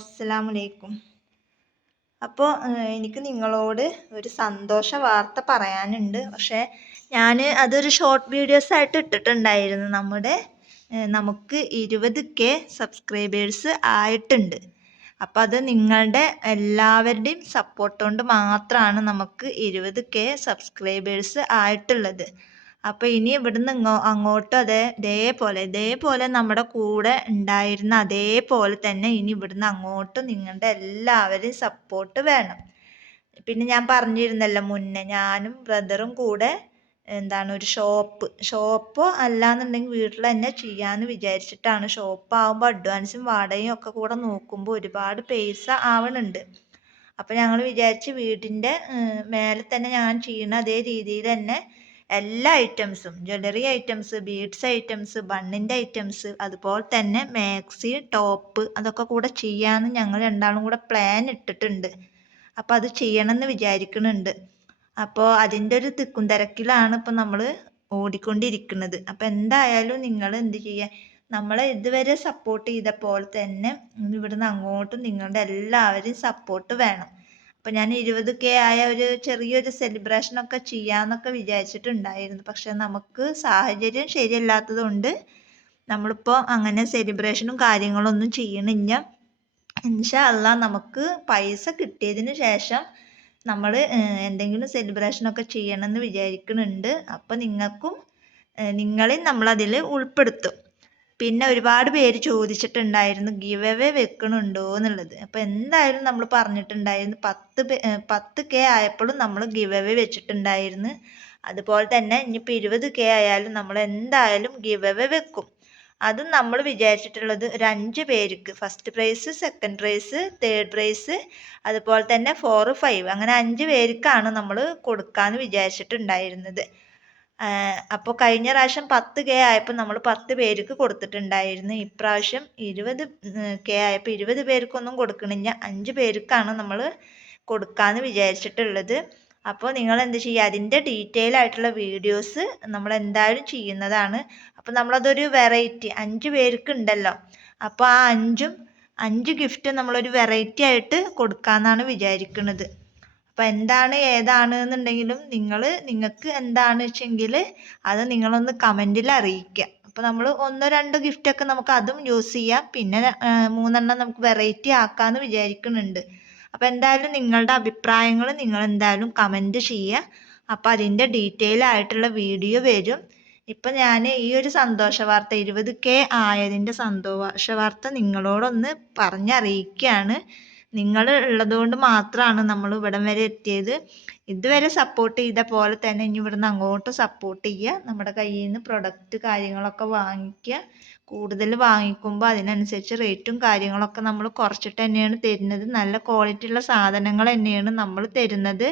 അസ്സലാമലൈക്കും. അപ്പോൾ എനിക്ക് നിങ്ങളോട് ഒരു സന്തോഷ വാർത്ത പറയാനുണ്ട്. പക്ഷേ ഞാൻ അതൊരു ഷോർട്ട് വീഡിയോസ് ആയിട്ട് ഇട്ടിട്ടുണ്ടായിരുന്നു. നമുക്ക് 20K സബ്സ്ക്രൈബേഴ്സ് ആയിട്ടുണ്ട്. അപ്പോൾ അത് നിങ്ങളുടെ എല്ലാവരുടെയും സപ്പോർട്ട് കൊണ്ട് മാത്രമാണ് നമുക്ക് 20K സബ്സ്ക്രൈബേഴ്സ് ആയിട്ടുള്ളത്. അപ്പോൾ ഇനി ഇവിടുന്ന് അങ്ങോട്ടും ഇതേപോലെ നമ്മുടെ കൂടെ ഉണ്ടായിരുന്ന അതേപോലെ തന്നെ ഇനി ഇവിടുന്ന് അങ്ങോട്ടും നിങ്ങളുടെ എല്ലാവരെയും സപ്പോർട്ട് വേണം. പിന്നെ ഞാൻ പറഞ്ഞിരുന്നല്ലോ മുന്നേ, ഞാനും ബ്രദറും കൂടെ ഒരു ഷോപ്പോ അല്ലാന്നുണ്ടെങ്കിൽ വീട്ടിൽ തന്നെ ചെയ്യാമെന്ന് വിചാരിച്ചിട്ടാണ്. ഷോപ്പാകുമ്പോൾ അഡ്വാൻസും വാടകയും ഒക്കെ കൂടെ നോക്കുമ്പോൾ ഒരുപാട് പൈസ ആവണുണ്ട്. അപ്പോൾ ഞങ്ങൾ വിചാരിച്ച് വീടിൻ്റെ മേലെ തന്നെ ഞാൻ ചെയ്യുന്ന അതേ രീതിയിൽ തന്നെ എല്ലാ ഐറ്റംസും, ജ്വല്ലറി ഐറ്റംസ്, ബീഡ്സ് ഐറ്റംസ്, ബണ്ണിൻ്റെ ഐറ്റംസ്, അതുപോലെ തന്നെ മാക്സി, ടോപ്പ്, അതൊക്കെ കൂടെ ചെയ്യാമെന്ന് ഞങ്ങൾ രണ്ടാളും കൂടെ പ്ലാൻ ഇട്ടിട്ടുണ്ട്. അപ്പോൾ അത് ചെയ്യണമെന്ന് വിചാരിക്കുന്നുണ്ട്. അപ്പോൾ അതിൻ്റെ ഒരു തിക്കും തിരക്കിലാണ് ഇപ്പം നമ്മൾ ഓടിക്കൊണ്ടിരിക്കുന്നത്. അപ്പോൾ എന്തായാലും നിങ്ങൾ എന്ത് ചെയ്യുക, നമ്മളെ ഇതുവരെ സപ്പോർട്ട് ചെയ്ത പോലെ തന്നെ ഇവിടുന്ന് അങ്ങോട്ടും നിങ്ങളുടെ എല്ലാവരെയും സപ്പോർട്ട് വേണം. അപ്പോൾ ഞാൻ 20K ആയ ഒരു ചെറിയൊരു സെലിബ്രേഷനൊക്കെ ചെയ്യാമെന്നൊക്കെ വിചാരിച്ചിട്ടുണ്ടായിരുന്നു. പക്ഷെ നമുക്ക് സാഹചര്യം ശരിയല്ലാത്തത് കൊണ്ട് നമ്മളിപ്പോൾ അങ്ങനെ സെലിബ്രേഷനും കാര്യങ്ങളൊന്നും ചെയ്യണില്ല. ഇൻഷാ അള്ളാ നമുക്ക് പൈസ കിട്ടിയതിന് ശേഷം നമ്മൾ എന്തെങ്കിലും സെലിബ്രേഷനൊക്കെ ചെയ്യണമെന്ന് വിചാരിക്കുന്നുണ്ട്. അപ്പോൾ നിങ്ങളെയും നമ്മളതിൽ ഉൾപ്പെടുത്തും. പിന്നെ ഒരുപാട് പേര് ചോദിച്ചിട്ടുണ്ടായിരുന്നു ഗിവ് അവേ വെക്കണുണ്ടോ എന്നുള്ളത്. അപ്പോൾ എന്തായാലും നമ്മൾ പറഞ്ഞിട്ടുണ്ടായിരുന്നു 10K ആയപ്പോഴും നമ്മൾ ഗിവ് അവേ വെച്ചിട്ടുണ്ടായിരുന്നു. അതുപോലെ തന്നെ ഇനിയിപ്പോൾ 20K ആയാലും നമ്മൾ എന്തായാലും ഗിവ് അവേ വെക്കും. അതും നമ്മൾ വിചാരിച്ചിട്ടുള്ളത് ഒരു 5 പേർക്ക്, first prize, second prize, third prize, അതുപോലെ തന്നെ 4, 5 അങ്ങനെ 5 പേർക്കാണ് നമ്മൾ കൊടുക്കാമെന്ന് വിചാരിച്ചിട്ടുണ്ടായിരുന്നത്. അപ്പോൾ കഴിഞ്ഞ പ്രാവശ്യം 10K ആയപ്പോൾ നമ്മൾ 10 പേർക്ക് കൊടുത്തിട്ടുണ്ടായിരുന്നു. ഇപ്രാവശ്യം 20K ആയപ്പോൾ 20 പേർക്കൊന്നും കൊടുക്കണില്ല, 5 പേർക്കാണ് നമ്മൾ കൊടുക്കാമെന്ന് വിചാരിച്ചിട്ടുള്ളത്. അപ്പോൾ നിങ്ങൾ എന്ത് ചെയ്യുക, അതിൻ്റെ ഡീറ്റെയിൽ ആയിട്ടുള്ള വീഡിയോസ് നമ്മൾ എന്തായാലും ചെയ്യുന്നതാണ്. അപ്പോൾ നമ്മളതൊരു വെറൈറ്റി 5 പേർക്ക് ഉണ്ടല്ലോ, അപ്പോൾ ആ 5 ഗിഫ്റ്റ് നമ്മളൊരു വെറൈറ്റി ആയിട്ട് കൊടുക്കാമെന്നാണ് വിചാരിക്കുന്നത്. അപ്പോൾ ഏതാണ് എന്നുണ്ടെങ്കിലും നിങ്ങൾക്ക് എന്താണ് വെച്ചെങ്കിൽ അത് നിങ്ങളൊന്ന് കമൻറ്റിൽ അറിയിക്കുക. അപ്പോൾ നമ്മൾ 1-2 ഗിഫ്റ്റൊക്കെ നമുക്ക് അതും യൂസ് ചെയ്യാം. പിന്നെ 3 നമുക്ക് വെറൈറ്റി ആക്കാമെന്ന് വിചാരിക്കുന്നുണ്ട്. അപ്പോൾ എന്തായാലും നിങ്ങളുടെ അഭിപ്രായങ്ങൾ നിങ്ങൾ എന്തായാലും കമൻറ്റ് ചെയ്യുക. അപ്പോൾ അതിൻ്റെ ഡീറ്റെയിൽ ആയിട്ടുള്ള വീഡിയോ വരും. ഇപ്പം ഞാൻ ഈ ഒരു സന്തോഷ വാർത്ത 20K ആയതിൻ്റെ സന്തോഷ വാർത്ത നിങ്ങളോടൊന്ന് പറഞ്ഞറിയിക്കുകയാണ്. നിങ്ങൾ ഉള്ളതുകൊണ്ട് മാത്രമാണ് നമ്മൾ ഇവിടം വരെ എത്തിയത്. ഇതുവരെ സപ്പോർട്ട് ചെയ്ത പോലെ തന്നെ ഇനി ഇവിടുന്ന് അങ്ങോട്ട് സപ്പോർട്ട് ചെയ്യുക. നമ്മുടെ കയ്യിൽ നിന്ന് പ്രൊഡക്റ്റ് കാര്യങ്ങളൊക്കെ വാങ്ങിക്കുക. കൂടുതൽ വാങ്ങിക്കുമ്പോൾ അതിനനുസരിച്ച് റേറ്റും കാര്യങ്ങളൊക്കെ നമ്മൾ കുറച്ചിട്ട് തന്നെയാണ് തരുന്നത്. നല്ല ക്വാളിറ്റി ഉള്ള സാധനങ്ങൾ തന്നെയാണ് നമ്മൾ തരുന്നത്.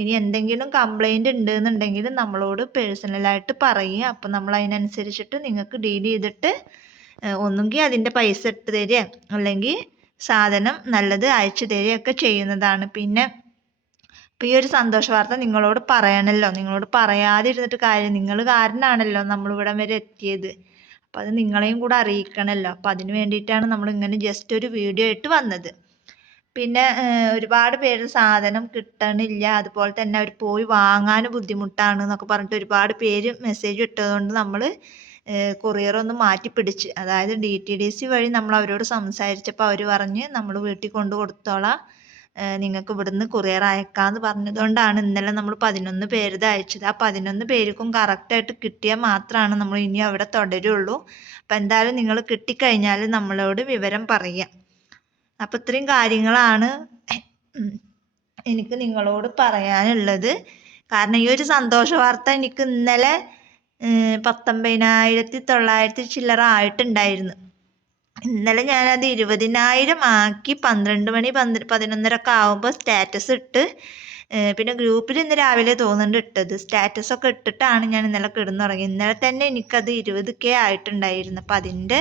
ഇനി എന്തെങ്കിലും കംപ്ലൈൻറ്റ് ഉണ്ടെന്നുണ്ടെങ്കിൽ നമ്മളോട് പേഴ്സണലായിട്ട് പറയുക. അപ്പോൾ നമ്മൾ അതിനനുസരിച്ചിട്ട് നിങ്ങൾക്ക് ഡീൽ ചെയ്തിട്ട് ഒന്നുകിൽ അതിൻ്റെ പൈസ ഇട്ട് തരിക, അല്ലെങ്കിൽ സാധനം നല്ലത് അയച്ചു തരികയൊക്കെ ചെയ്യുന്നതാണ്. പിന്നെ ഇപ്പോൾ ഈ ഒരു സന്തോഷ വാർത്ത നിങ്ങളോട് പറയണമല്ലോ, നിങ്ങളോട് പറയാതിരുന്നിട്ട് കാര്യം, നിങ്ങൾ കാരണമാണല്ലോ നമ്മളിവിടം വരെ എത്തിയത്. അപ്പോൾ അത് നിങ്ങളെയും കൂടെ അറിയിക്കണമല്ലോ. അപ്പോൾ അതിന് വേണ്ടിയിട്ടാണ് നമ്മളിങ്ങനെ ജസ്റ്റ് ഒരു വീഡിയോ ആയിട്ട് വന്നത്. പിന്നെ ഒരുപാട് പേര് സാധനം കിട്ടണില്ല, അതുപോലെ തന്നെ അവർ പോയി വാങ്ങാൻ ബുദ്ധിമുട്ടാണ് എന്നൊക്കെ പറഞ്ഞിട്ട് ഒരുപാട് പേര് മെസ്സേജ് ഇട്ടതുകൊണ്ട് നമ്മൾ കൊറിയറൊന്ന് മാറ്റി പിടിച്ച്, അതായത് DTDC വഴി നമ്മൾ അവരോട് സംസാരിച്ചപ്പോൾ അവർ പറഞ്ഞ് നമ്മൾ വീട്ടിൽ കൊണ്ട് കൊടുത്തോളാം, നിങ്ങൾക്ക് ഇവിടുന്ന് കൊറിയർ അയക്കാമെന്ന് പറഞ്ഞതുകൊണ്ടാണ് ഇന്നലെ നമ്മൾ 11 പേരുത് അയച്ചത്. ആ 11 പേർക്കും കറക്റ്റായിട്ട് കിട്ടിയാൽ മാത്രമാണ് നമ്മൾ ഇനി അവിടെ തുടരുള്ളൂ. അപ്പോൾ എന്തായാലും നിങ്ങൾ കിട്ടിക്കഴിഞ്ഞാൽ നമ്മളോട് വിവരം പറയുക. അപ്പോൾ ഇത്രയും കാര്യങ്ങളാണ് എനിക്ക് നിങ്ങളോട് പറയാനുള്ളത്. കാരണം ഈ ഒരു സന്തോഷ വാർത്ത എനിക്ക് ഇന്നലെ 19,900 ചില്ലറ ആയിട്ടുണ്ടായിരുന്നു. ഇന്നലെ ഞാനത് 20,000 ആക്കി 12 മണി 11:30 ഒക്കെ ആകുമ്പോൾ സ്റ്റാറ്റസ് ഇട്ട്, പിന്നെ ഗ്രൂപ്പിൽ ഇന്ന് രാവിലെ തോന്നുന്നുണ്ട് ഇട്ടത്, സ്റ്റാറ്റസൊക്കെ ഇട്ടിട്ടാണ് ഞാൻ ഇന്നലെ കിടന്നുറങ്ങി. ഇന്നലെ തന്നെ എനിക്കത് 20K ആയിട്ടുണ്ടായിരുന്നു. അപ്പം അതിൻ്റെ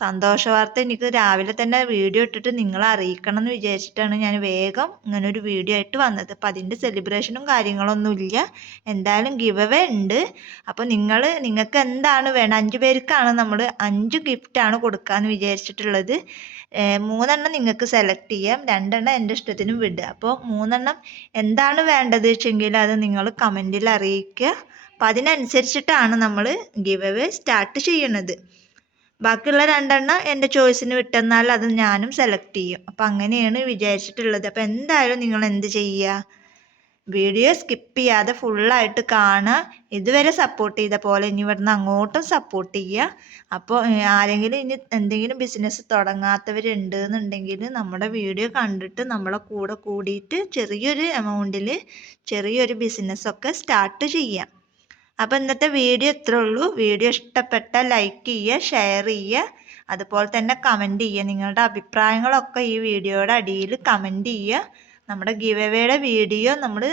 സന്തോഷ വാർത്ത എനിക്ക് രാവിലെ തന്നെ വീഡിയോ ഇട്ടിട്ട് നിങ്ങളെ അറിയിക്കണം എന്ന് വിചാരിച്ചിട്ടാണ് ഞാൻ വേഗം ഇങ്ങനെ ഒരു വീഡിയോ ആയിട്ട് വന്നത്. അപ്പം അതിൻ്റെ സെലിബ്രേഷനും കാര്യങ്ങളൊന്നുമില്ല. എന്തായാലും ഗിവ് അവേ ഉണ്ട്. അപ്പോൾ നിങ്ങൾക്ക് എന്താണ് വേണം, 5 പേർക്കാണ് നമ്മൾ 5 ഗിഫ്റ്റാണ് കൊടുക്കാമെന്ന് വിചാരിച്ചിട്ടുള്ളത്. 3 നിങ്ങൾക്ക് സെലക്ട് ചെയ്യാം, 2 എൻ്റെ ഇഷ്ടത്തിനും വിടുക. അപ്പോൾ 3 എന്താണ് വേണ്ടത് വെച്ചെങ്കിൽ അത് നിങ്ങൾ കമൻറ്റിൽ അറിയിക്കുക. അപ്പം അതിനനുസരിച്ചിട്ടാണ് നമ്മൾ ഗിവ് അവേ സ്റ്റാർട്ട് ചെയ്യണത്. ബാക്കിയുള്ള 2 എൻ്റെ ചോയ്സിന് വിട്ടെന്നാൽ അത് ഞാനും സെലക്ട് ചെയ്യും. അപ്പം അങ്ങനെയാണ് വിചാരിച്ചിട്ടുള്ളത്. അപ്പം എന്തായാലും നിങ്ങൾ എന്ത് ചെയ്യുക, വീഡിയോ സ്കിപ്പ് ചെയ്യാതെ ഫുള്ളായിട്ട് കാണുക. ഇതുവരെ സപ്പോർട്ട് ചെയ്ത പോലെ ഇനി ഇവിടുന്ന് അങ്ങോട്ടും സപ്പോർട്ട് ചെയ്യുക. അപ്പോൾ ആരെങ്കിലും ഇനി എന്തെങ്കിലും ബിസിനസ് തുടങ്ങാത്തവരുണ്ട് എന്നുണ്ടെങ്കിൽ നമ്മുടെ വീഡിയോ കണ്ടിട്ട് നമ്മളെ കൂടെ കൂടിയിട്ട് ചെറിയൊരു എമൗണ്ടിൽ ചെറിയൊരു ബിസിനസ്സൊക്കെ സ്റ്റാർട്ട് ചെയ്യാം. അപ്പോൾ ഇന്നത്തെ വീഡിയോ ഇത്രേ ഉള്ളൂ. വീഡിയോ ഇഷ്ടപ്പെട്ടാൽ ലൈക്ക് ചെയ്യുക, ഷെയർ ചെയ്യുക, അതുപോലെ തന്നെ കമൻറ്റ് ചെയ്യുക. നിങ്ങളുടെ അഭിപ്രായങ്ങളൊക്കെ ഈ വീഡിയോയുടെ അടിയിൽ കമൻറ്റ് ചെയ്യുക. നമ്മുടെ ഗിവ് അവേയുടെ വീഡിയോ നമ്മൾ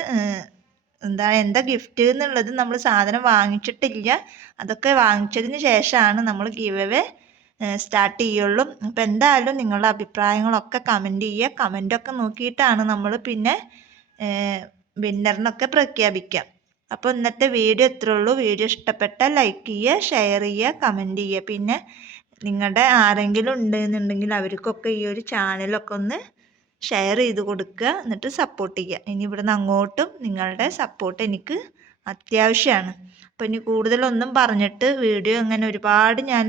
എന്താ ഗിഫ്റ്റ് എന്നുള്ളത് നമ്മൾ സാധനം വാങ്ങിച്ചിട്ടില്ല. അതൊക്കെ വാങ്ങിച്ചതിന് ശേഷമാണ് നമ്മൾ ഗിവ് അവേ സ്റ്റാർട്ട് ചെയ്യുള്ളൂ. അപ്പോൾ എന്തായാലും നിങ്ങളുടെ അഭിപ്രായങ്ങളൊക്കെ കമൻറ്റ് ചെയ്യുക. കമൻറ്റൊക്കെ നോക്കിയിട്ടാണ് നമ്മൾ പിന്നെ വിന്നറിനൊക്കെ പ്രഖ്യാപിക്കുക. അപ്പോൾ ഇന്നത്തെ വീഡിയോ ഇത്രേ ഉള്ളൂ. വീഡിയോ ഇഷ്ടപ്പെട്ടാൽ ലൈക്ക് ചെയ്യുക, ഷെയർ ചെയ്യുക, കമൻറ്റ് ചെയ്യുക. പിന്നെ നിങ്ങളുടെ ആരെങ്കിലും ഉണ്ടെന്നുണ്ടെങ്കിൽ അവർക്കൊക്കെ ഈ ഒരു ചാനലൊക്കെ ഒന്ന് ഷെയർ ചെയ്ത് കൊടുക്കുക, എന്നിട്ട് സപ്പോർട്ട് ചെയ്യുക. ഇനി ഇവിടുന്ന് അങ്ങോട്ടും നിങ്ങളുടെ സപ്പോർട്ട് എനിക്ക് അത്യാവശ്യമാണ്. അപ്പോൾ ഇനി കൂടുതലൊന്നും പറഞ്ഞിട്ട് വീഡിയോ അങ്ങനെ ഒരുപാട് ഞാൻ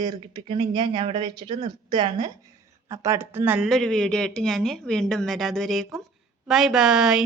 ദീർഘിപ്പിക്കണില്ല. ഞാൻ ഇവിടെ വെച്ചിട്ട് നിർത്തുകയാണ്. അപ്പോൾ അടുത്ത നല്ലൊരു വീഡിയോ ആയിട്ട് ഞാൻ വീണ്ടും വരാം. അതുവരേക്കും ബൈ ബൈ.